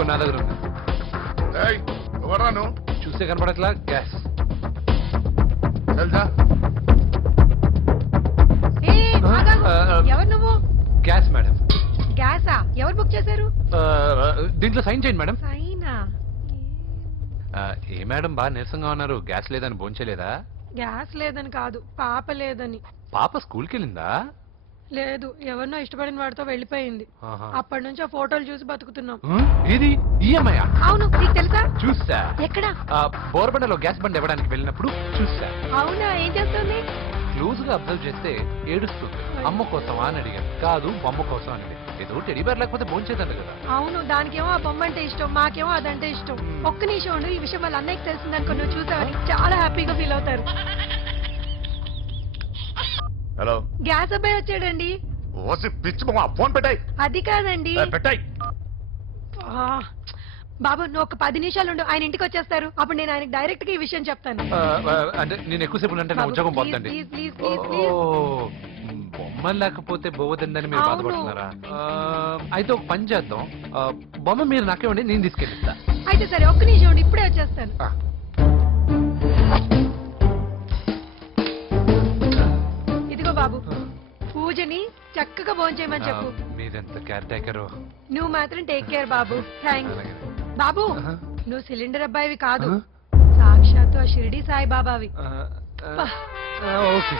ఇదిగో నా దగ్గర ఉంది. ఎవరాను చూస్తే కనపడట్లా గ్యాస్. తెలుసా ఎవరు నువ్వు? Gas madam. గ్యాసా? ఎవరు బుక్ చేశారు? దీంట్లో సైన్ చేయండి మేడం. సైనా? ఏ మేడం బాగా నీరసంగా ఉన్నారు, గ్యాస్ లేదని భోంచలేదా? గ్యాస్ లేదని కాదు, పాప లేదని. పాప స్కూల్కి వెళ్ళిందా? లేదు, ఎవరినో ఇష్టపడిన వాడితో వెళ్ళిపోయింది. ఆహా. అప్పటి నుంచి ఆ ఫోటోలు చూసి బతుకుతున్నాం. ఇది ఈఎంఐ? అవును, నీకు తెలుసా? చూసా. ఎక్కడ? బోర్బండలో గ్యాస్ బండ్ ఇవ్వడానికి వెళ్ళినప్పుడు చూసా. అవునా? ఏం చేస్తుంది? క్లోజ్ గా అబ్జర్వ్ చేస్తే ఏడుస్తుంది. అమ్మ కోసమా అని అడిగాను. కాదు, బొమ్మ కోసం అని. ఏదో టెడీ బేర్ లేకపోతే భోంచేదండి కదా. అవును, దానికేమో ఆ బొమ్మ అంటే ఇష్టం, మాకేమో అదంటే ఇష్టం. ఒక్క నిమిషం ఉండు, ఈ విషయం వాళ్ళ అన్నయ్యకి తెలిసిందనుకో, నువ్వు చూసావని చాలా హ్యాపీగా ఫీల్ అవుతారు. హలో, గ్యాస్ అబ్బాయి వచ్చాడండి. ఓసి పిచ్చి బొమ్మ, ఫోన్ పెట్టాయి. అది కాదండి. పెట్టాయి. బాబు, నువ్వు ఒక 10 నిమిషాలు ఉండు, ఆయన ఇంటికి వచ్చేస్తారు. అప్పుడు నేను ఆయనకి డైరెక్ట్ గా ఈ విషయం చెప్తాను. అంటే నేను ఎక్కువసేపు అంటే నా ఉద్యోగం పోతుందండి. బొమ్మ లేకపోతే బోవదండి మీరు బాధపడుతున్నారా? అయితే ఒక పని చేద్దాం, బొమ్మ మీరు నాకేమండి, నేను తీసుకెళ్ళిస్తా. అయితే సరే, ఒక్క నిమిషం ఉండి, ఇప్పుడే వచ్చేస్తాను. ఇదిగో బాబు, పూజని చక్కగా భోంచేయమని చెప్పు. మీరెంత కేర్ టేకరు. నువ్వు మాత్రం టేక్ కేర్ బాబు. థ్యాంక్స్ బాబు. నువ్వు సిలిండర్ అబ్బాయివి కాదు, సాక్షాత్తు ఆ షిరిడి సాయి బాబావి. Okay,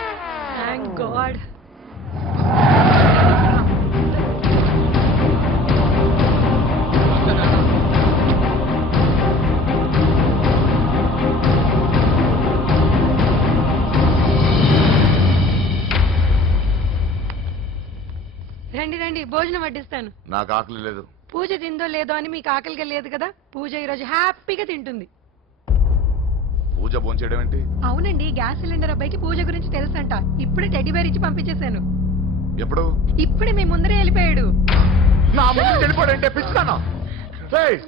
thank God. రండి రండి, భోజనం వడ్డిస్తాను. నాకు ఆకలి లేదు. పూజ తిందో లేదో అని మీకు ఆకలిగా లేదు కదా, పూజ ఈరోజు హ్యాపీగా తింటుంది. పూజ భోంచేయడం ఏంటి? అవునండి, గ్యాస్ సిలిండర్ అబ్బాయికి పూజ గురించి తెలుసంట. ఇప్పుడే టెడ్డీ బేర్ ఇచ్చి పంపించేశాను. ఎప్పుడు? ఇప్పుడే మీ ముందరే వెళ్ళిపోయాడు. నా ముందు వెళ్ళిపోయాడంటే పిచ్చుతాను.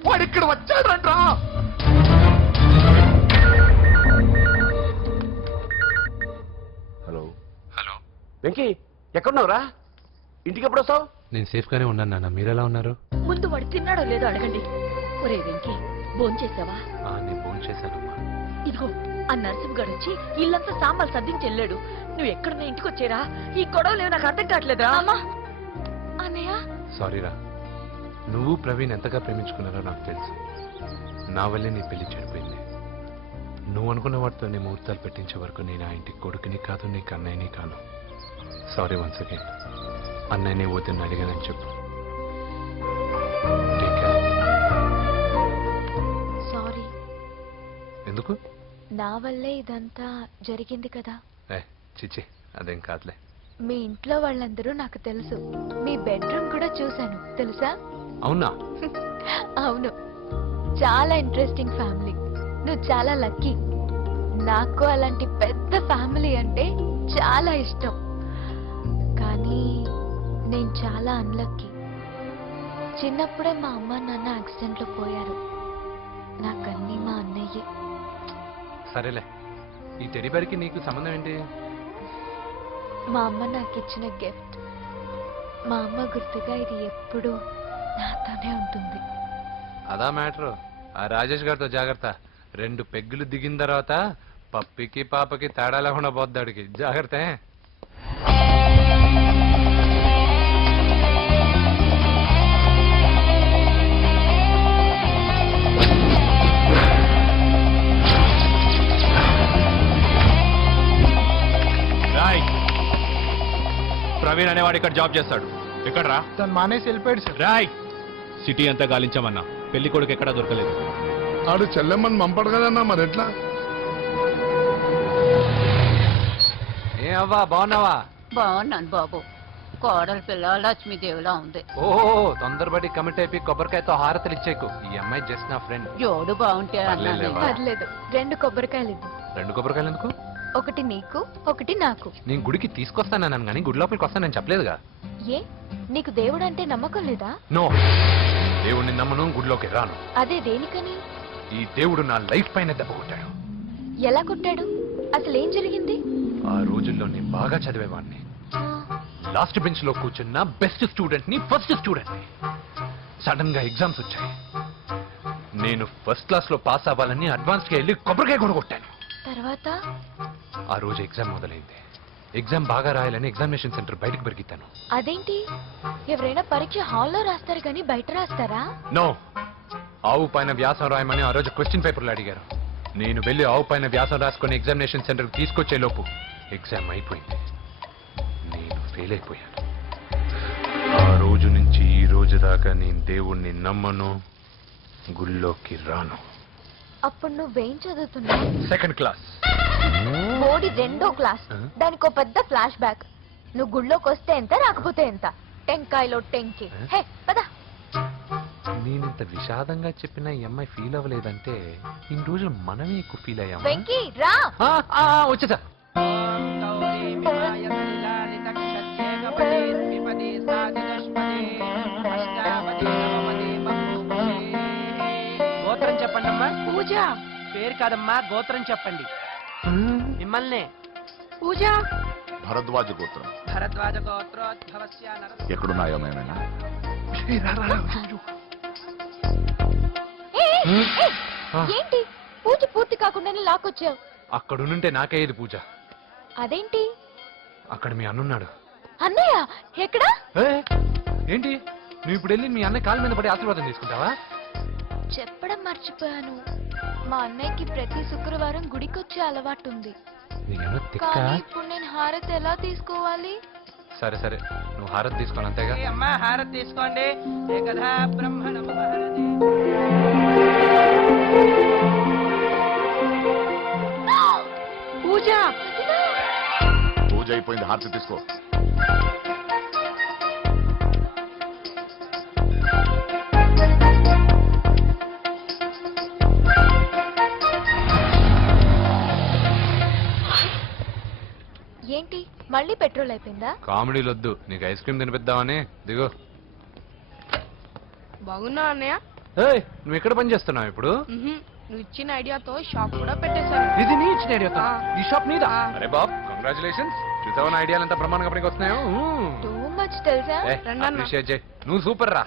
వాడు ఇక్కడ వచ్చాడంట్రా. హలో హలో వెంకీ, ఎక్కడున్నావురా? ఇంటికి ఎప్పుడు వస్తావు? నేను సేఫ్ గానే ఉన్నాను నాన్న, మీరెలా ఉన్నారు? ముందు వాడు తిన్నాడో లేదో అడగండి. ఒరే వెంకీ, భోంచేసావా? నేను ఫోన్ చేశానమ్మా. ఇదిగో, ఆ నరసింహ గారు వచ్చి ఇల్లంతా సాంబార్ సర్దించి వెళ్ళాడు. నువ్వు ఎక్కడ ఇంటికి వచ్చేరా? ఈ గొడవలేవు నాకు అర్థం కావట్లేదురా. అమ్మా, అన్నయ్య. సారీరా, నువ్వు ప్రవీణ్ ఎంతగా ప్రేమించుకున్నారో నాకు తెలుసు. నా వల్లే నీ పెళ్లి చెడిపోయింది. నువ్వు అనుకున్న వాటితో నీ ముహూర్తాలు పెట్టించే వరకు నేను ఆ ఇంటికి కొడుకుని కాదు, నీకు అన్నయ్యని కాను. Sorry once again. అన్నయ్యని వద్దని అడిగానని చెప్పు. సారీ. ఎందుకు? నా వల్లే ఇదంతా జరిగింది కదా. చిచ్చి, అదేం కాదులే. మీ ఇంట్లో వాళ్ళందరూ నాకు తెలుసు. మీ బెడ్రూమ్ కూడా చూశాను, తెలుసా? అవునా? అవును, చాలా ఇంట్రెస్టింగ్ ఫ్యామిలీ. నువ్వు చాలా లక్కీ. నాకు అలాంటి పెద్ద ఫ్యామిలీ అంటే చాలా ఇష్టం. కానీ నేను చాలా అన్లక్కీ. చిన్నప్పుడే మా అమ్మ నాన్న యాక్సిడెంట్లో పోయారు. నాకన్నీ మా అన్నయ్యే. సరేలే, ఈ టెడీబేర్కి నీకు సంబంధం ఏంటి? మా అమ్మ నాకు ఇచ్చిన గిఫ్ట్. మా అమ్మ గుర్తుగా ఇది ఎప్పుడూ నాతోనే ఉంటుంది. అదా మ్యాటర్. ఆ రాజేష్ గారితో జాగ్రత్త. 2 పెగ్గులు దిగిన తర్వాత పప్పికి పాపకి తేడా లేకుండా పోద్దాడికి. జాగ్రత్త. ప్రవీణ్ అనేవాడు ఇక్కడ జాబ్ చేస్తాడు. ఎక్కడ రా? తను మానేసి వెళ్ళిపోయాడు సార్. రాయ్, సిటీ అంతా గాలించామన్నా, పెళ్లి కొడుకు ఎక్కడా దొరకలేదు. ఆడు చెల్లెమ్మని పంపడు కదన్నా, మరి ఎట్లా? ఏ అవ్వా, బాగున్నావా? బాగున్నాను బాబు. కోడలి పిల్ల లక్ష్మీదేవిలా ఉంది. ఓహో, తొందరపడి కమిట్ అయిపోయి కొబ్బరికాయతో హారతలు ఇచ్చేకు. ఈ అమ్మాయి జస్ట్ నా ఫ్రెండ్. జోడు బాగుంటే అన్నాను. పర్లేదులేవా? పర్లేదు, 2 కొబ్బరికాయలు ఇవ్వు. 2 కొబ్బరికాయలు ఎందుకు? ఒకటి నీకు, ఒకటి నాకు. నేను గుడికి తీసుకొస్తానన్నాను కానీ గుడి లోపలికి వస్తానని చెప్పలేదుగా. ఏ, నీకు దేవుడు అంటే నమ్మకం లేదా? నో, దేవుడిని నమ్మను, గుడిలోకి రాను. అదే దేనికని? ఈ దేవుడు నా లైఫ్ పైన దెబ్బ కొట్టాడు. ఎలా కొట్టాడు? అసలు ఏం జరిగింది? ఆ రోజుల్లో నేను బాగా చదివేవాడిని. లాస్ట్ బెంచ్ లో కూర్చున్న బెస్ట్ స్టూడెంట్ ని, ఫస్ట్ స్టూడెంట్ ని. సడన్ గా ఎగ్జామ్స్ వచ్చాయి. నేను ఫస్ట్ క్లాస్ లో పాస్ అవ్వాలని అడ్వాన్స్ గా వెళ్ళి కొబ్బరికాయ కొనుగొట్టాను. తర్వాత ఆ రోజు ఎగ్జామ్ మొదలైంది. ఎగ్జామ్ బాగా రాయాలని ఎగ్జామినేషన్ సెంటర్ బయటకు పెరిగితాను. అదేంటి, ఎవరైనా పరీక్ష హాల్లో రాస్తారు కానీ బయట రాస్తారా? నో, ఆవు పైన వ్యాసం రాయమని ఆ రోజు క్వశ్చన్ పేపర్లు అడిగారు. నేను వెళ్ళి ఆవు పైన వ్యాసం రాసుకొని ఎగ్జామినేషన్ సెంటర్కి తీసుకొచ్చే లోపు ఎగ్జామ్ అయిపోయింది. నేను ఫెయిల్ అయిపోయాను. ఆ రోజు నుంచి ఈ రోజు దాకా నేను దేవుణ్ణి నమ్మను, గుళ్ళోకి రాను. అప్పుడు నువ్వేం చదువుతున్నావు? Second class. బోడి 2వ క్లాస్. దానికో పెద్ద ఫ్లాష్ బ్యాక్. నువ్వు గుళ్ళోకి వస్తే ఎంత, రాకపోతే ఎంత. టెంకాయలో టెంకి. హే పద. నేనింత విషాదంగా చెప్పిన ఈ అమ్మాయి ఫీల్ అవ్వలేదంటే ఇన్ని రోజులు మనమే ఎక్కువ ఫీల్ అయ్యాము. వెంకీ రా. వచ్చేసా. గోత్రం చెప్పండి అమ్మా. పూజ. పేరు కాదమ్మా, గోత్రం చెప్పండి. మిమ్మల్ని పూజ. భరద్వాజ గోత్రం. భరద్వాజ గోత్రోద్భవస్య నర- ఎక్కడున్నాయో మేమైనా ఏంటి పూజ పూర్తి కాకుండానే లాక్కొచ్చావు? అక్కడ ఉంటే నాకేది పూజ. అదేంటి? అక్కడ మీ అన్నున్నాడు. అన్నయ్య ఎక్కడా? ఏంటి నువ్వు ఇప్పుడు వెళ్ళి మీ అన్నయ్య కాళ్ళ మీద పడి ఆశీర్వాదం తీసుకుంటావా? చెప్పడం మర్చిపోయాను. మా అన్నయ్యకి ప్రతి శుక్రవారం గుడికొచ్చే అలవాటు ఉంది. నీకేమో తిక్క. కానీ ఇప్పుడు నేను హారతి ఎలా తీసుకోవాలి? సరే సరే, నువ్వు హారతి తీసుకోను అంతేగా. ఏ అమ్మా, హారతి తీసుకోండి. ఏకదా బ్రహ్మణ మహరతి. పూజ. పూజ అయిపోయింది, హారతి తీసుకో. ఏంటి మళ్ళీ పెట్రోల్ అయిపోయిందా? కామెడీలు వద్దు, నీకు ఐస్ క్రీమ్ తినిపిద్దామని. దిగో. బాగున్నా అన్నయ్య? నువ్వు ఎక్కడ పని చేస్తున్నావు ఇప్పుడు? నువ్వు ఇచ్చిన ఐడియాతో షాప్ కూడా పెట్టేశాను. ఇది నీ ఇచ్చిన ఐడియా? ఆ. ఈ షాప్ నీదా? ఆ. అరే బాబ్, కంగ్రాచులేషన్స్. చూసావా నా ఐడియాలు ఎంత బ్రహ్మాండంగా పనికి వస్తున్నాయో? టూ మచ్ తెలుసా? రండన్నా. అప్రిషియేట్ చేయి. నువ్వు సూపర్ రా.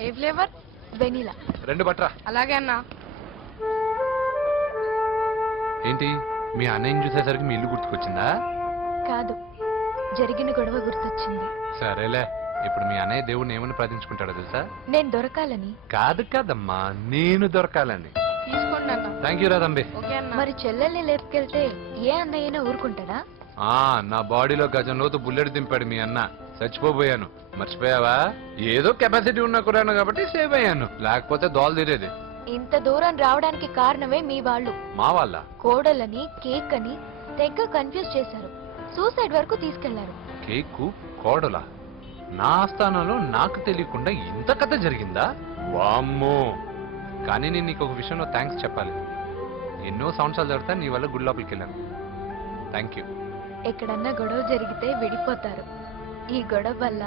ఏ ఫ్లేవర్? వెనీలా. 2 బట్రా. అలాగే అన్నా. ఏంటి మీ అన్నయ్యని చూసేసరికి మీ ఇల్లు గుర్తుకొచ్చిందా? కాదు, జరిగిన గొడవ గుర్తొచ్చింది. సరేలే, ఇప్పుడు మీ అన్నయ్య దేవుడిని ఏమని ప్రార్థించుకుంటాడో తెలుసా? నేను దొరకాలని. కాదు కాదమ్మా, నేను దొరకాలని. తీసుకోండి అన్న. థ్యాంక్ యూ రా తంబి. ఓకే అన్న. మరి చెల్లెల్ని లేపుకెళ్తే ఏ అన్నయ్యనా ఊరుకుంటాడా? నా బాడీలో గజం లోతు బుల్లెట్ దింపాడు మీ అన్న. చచ్చిపోయాను, మర్చిపోయావా? ఏదో కెపాసిటీ ఉన్న కురాను కాబట్టి సేవ్ అయ్యాను, లేకపోతే దోలు తీరేది. ఇంత దూరం రావడానికి కారణమే మీ వాళ్ళు. మా వాళ్ళ కోడలని కేక్ అని తెగ కన్ఫ్యూజ్ చేశారు. సూసైడ్ వరకు తీసుకెళ్లారు. కేకు కోడలా? నా ఆస్థానంలో నాకు తెలియకుండా ఇంత కథ జరిగిందా? వామ్మో. కానీ నేను నీకు ఒక విషయంలో థ్యాంక్స్ చెప్పాలి. ఎన్నో సంవత్సరాలు జరుగుతా నీ వల్ల గుడి లోపలికి వెళ్ళాను. Thank you. ఎక్కడన్నా గొడవ జరిగితే విడిపోతారు. ఈ గొడవ వల్ల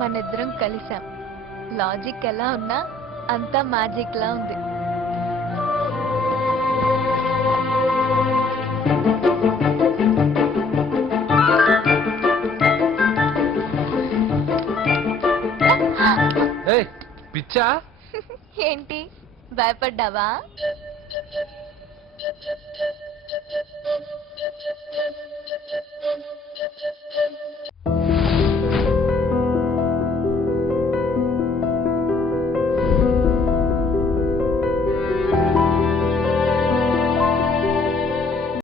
మనిద్దరం కలిసాం. లాజిక్ ఎలా ఉన్నా అంతా మ్యాజిక్ లా ఉంది. ఏయ్, పిచ్చా? ఏంటి భయపడ్డావా?